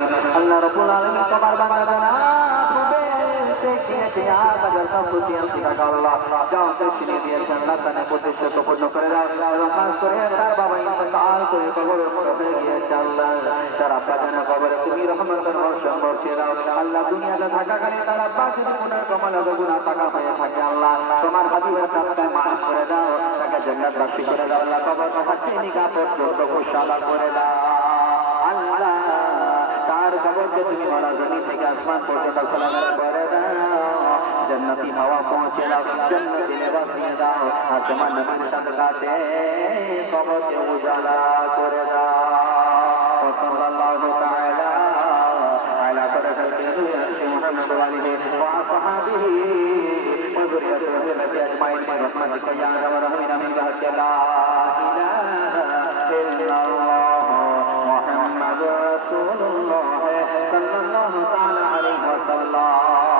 আল্লাহ রাব্বুল আলামিন তোমার বান্দা জান্নাত হবে সে কিনেছে 8,786 টাকা আল্লাহ যাও তশরিফ দিয়েছে আল্লাহ তার উদ্দেশ্য পূর্ণ করে দাও এবং খাস করে তার বাবা ইন্তেকাল করে কবরস্থ হয়ে গিয়েছে আল্লাহ তার আব্বা জানা কবরে তুমি রহমতের বর্ষণ বর্ষিয়ে দাও আল্লাহ দুনিয়াতে থাকাকালীন তার আব্বা যদি গুনাহ কমাল গুনাহ টাকা হয়ে থাকে আল্লাহ তোমার হাবিবের সাথে মাফ করে দাও তাকে জান্নাতবাসী করে দাও আল্লাহ কবর থেকে নিকা পর্যন্ত কুশালা করে দাও আল্লাহ তার কবরকে তুমি মারা জমি থেকে আসমান পর্যন্ত খোলা করে দাও জান্নাতি হাওয়া পৌঁছে দাও জান্নাতি লিবাস দিয়ে দাও আর তোমার নবীর সাদকাতে কবরকে উজালা করে দাও সাল্লাল্লাহু তাআলা আলা বারাকাতিহি মুহাম্মদ ওয়া আলিহি ওয়া আসহাবিহি ওয়া যুররিয়াতিহি আজমাইন বিরহমাতিকা ইয়া আরহামার রাহিমিন আমিন বিহাক্কি লা ইলাহা ইল্লাল্লাহ মুহাম্মাদুর রাসূলুল্লাহ সাল্লাল্লাহু তাআলা আলাইহি ওয়াসাল্লাম